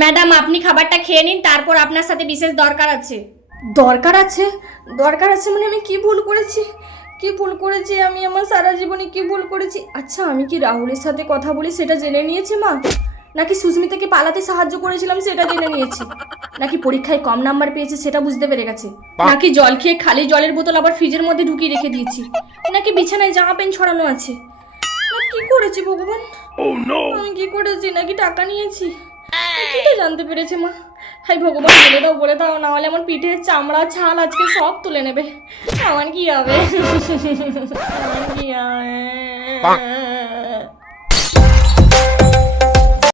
Madam আপনি খাবারটা খেয়ে নিন, তারপর আপনার সাথে বিশেষ দরকার আছে। দরকার আছে? দরকার আছে মানে আমি কি ভুল করেছি? কি ভুল করেছি আমি? আমার সারা জীবনে কি ভুল করেছি? আচ্ছা, আমি কি রাহুলের সাথে কথা বলি সেটা জেনে নিয়েছি মা? নাকি সুস্মিতাকে পালাতে সাহায্য করেছিলাম সেটা জেনে নিয়েছি? নাকি পরীক্ষায় কম নাম্বার পেয়েছে সেটা বুঝতে পেরে গেছে? নাকি জল খেয়ে খালি জলের বোতল আবার ফ্রিজের মধ্যে ঢুকিয়ে রেখে দিয়েছি? নাকি বিছানায় জামা প্যান্ট ছড়ানো আছে? না কি করেছি ভগবান? আমি কি করেছি? নাকি টাকা নিয়েছি? কিটা জানতে পেরেছে মা? হাই ভগবান, বলে দাও না হলে আমার পিঠের চামড়া ছাল আজকে সব তুলে নেবে। আমার কি হবে? আমার কি হবে?